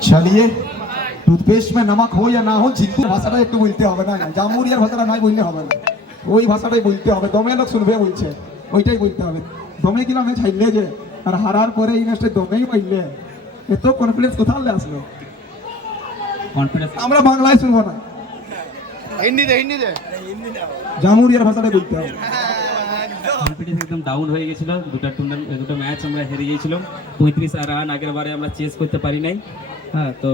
चलिए টুথপেস্ট में नमक हो या ना हो জিতু ভাষাটা একটু বলতে হবে না জামুরিয়ার ভাষাটা নাই বললে হবে না ওই ভাষাটাই বলতে হবে দমে লোক শুনবে বলছে ওইটাই বলতে হবে দমে কিলা আমি ছাইলে যে আর হারার পরে এই ম্যাচটা দমেই বললে এত কনফিডেন্স কোথাও আসলো কনফিডেন্স আমরা বাংলায় শুনবো না হিন্দি দে জামুরিয়ার ভাষাটাই বলতে হবে কনফিডেন্স একদম ডাউন হয়ে গেছিল দুটো ম্যাচ আমরা হেরে গিয়েছিলাম 35 রান আগের বারে আমরা চেস করতে পারি নাই হ্যাঁ তো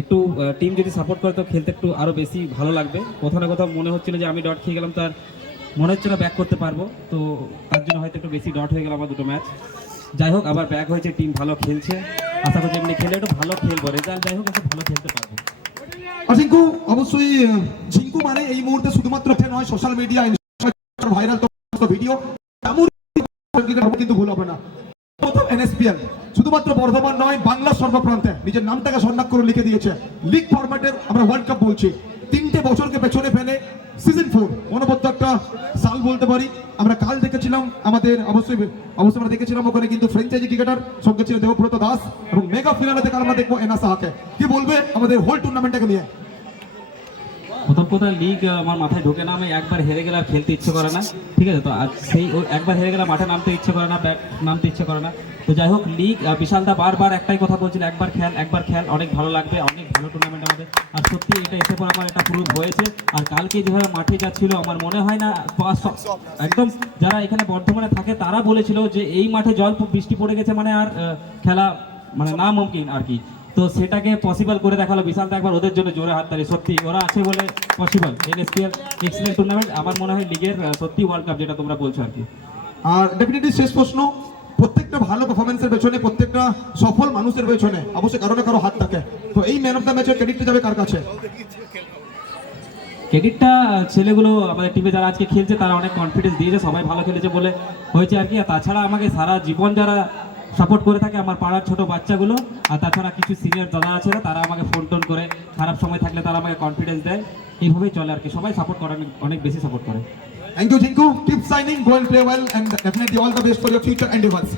একটু টিম যদি সাপোর্ট করে তো খেলতে একটু আরো বেশি ভালো লাগবে কোথাও না কোথাও মনে হচ্ছিল যে আমি ডট খেয়ে গেলাম তার মনে হচ্ছে না ব্যাক করতে পারবো তো তার জন্য হয়তো একটু বেশি ডট হয়ে গেল আমার দুটো ম্যাচ যাই হোক আবার ব্যাক হয়েছে টিম ভালো খেলছে আশা করছি এমনি খেলে একটু ভালো খেলবো রেজাল্ট যাই হোক একটু ভালো খেলতে পারবো আর ঝিঙ্কু অবশ্যই ঝিঙ্কু মানে এই মুহূর্তে শুধুমাত্র নয় সোশ্যাল মিডিয়া ভাইরাল তো ভিডিও কিন্তু ভুল হবে না প্রথম এনএসপিএল শুধুমাত্র বর্ধমান নয় বাংলার সর্বপ্রান্তে নিজের নামটাকে স্বর্ণাক্ষর করে লিখে দিয়েছে লিগ ফরম্যাটের আমরা ওয়ার্ল্ড কাপ বলছি 3টে বছরকে পেছনে ফেলে সিজন 4 অনবদ্য একটা সাল বলতে পারি আমরা কাল দেখেছিলাম আমাদের অবশ্যই আমরা দেখেছিলাম ওখানে কিন্তু ফ্র্যাঞ্চাইজি ক্রিকেটার সঙ্গে ছিল দেবব্রত দাস এবং মেগা ফিনালেতে কাল আমরা দেখবো এনা সাহাকে কি বলবে আমাদের হোল টুর্নামেন্টটাকে নিয়ে প্রথম কথা লিগ আমার মাথায় ঢোকে না আমি একবার হেরে গেলে আর খেলতে ইচ্ছে করে না ঠিক আছে তো আর সেই একবার হেরে গেলে মাঠে নামতে ইচ্ছে করে না নামতে ইচ্ছে করে না তো যাই হোক লিগ বিশালদা বারবার একটাই কথা বলছিল একবার খেল অনেক ভালো লাগবে অনেক ভালো টুর্নামেন্ট আমাদের আর সত্যি এটা এসে পর আমার একটা প্রুভ হয়েছে আর কালকে যেভাবে মাঠে যাচ্ছিল আমার মনে হয় না একদম যারা এখানে বর্ধমানে থাকে তারা বলেছিল যে এই মাঠে জল বৃষ্টি পড়ে গেছে মানে আর খেলা মানে না মুমকিন আর কি তো সেটাকে পসিবল করে দেখালো বিশালদা একবার ওদের জন্য জোরে হাততালি সত্যি ওরা আছে বলে পসিবল এনএসপিএল এক্সিলেন্ট টুর্নামেন্ট আমার মনে হয় লিগের সত্যি ওয়ার্ল্ড কাপ যেটা তোমরা বলছো আর কি আর ডেফিনেটলি শেষ প্রশ্ন প্রত্যেকটা ভালো পারফরমেন্সের পেছনে প্রত্যেকটা সফল মানুষের পেছনে অবশ্যই কারো না কারো হাত থাকে তো এই ম্যান অফ দ্য ম্যাচের ক্রেডিটটা যাবে কার কাছে ক্রেডিটটা ছেলেগুলো আমাদের টিমে যারা আজকে খেলছে তারা অনেক কনফিডেন্স দিয়েছে সবাই ভালো খেলেছে বলে হয়েছে আর কি আর তাছাড়া আমাকে সারা জীবন যারা সাপোর্ট করে থাকে আমার পাড়ার ছোট বাচ্চাগুলো আর তাছাড়া কিছু সিনিয়র দাদা আছে তারা আমাকে ফোন টোন করে খারাপ সময় থাকলে তারা আমাকে কনফিডেন্স দেয় এইভাবেই চলে আর কি সবাই সাপোর্ট করে অনেক বেশি সাপোর্ট করে থ্যাংক ইউ জিঙ্কু keep shining go and play well and definitely all the best for your future এন্ডিভার্স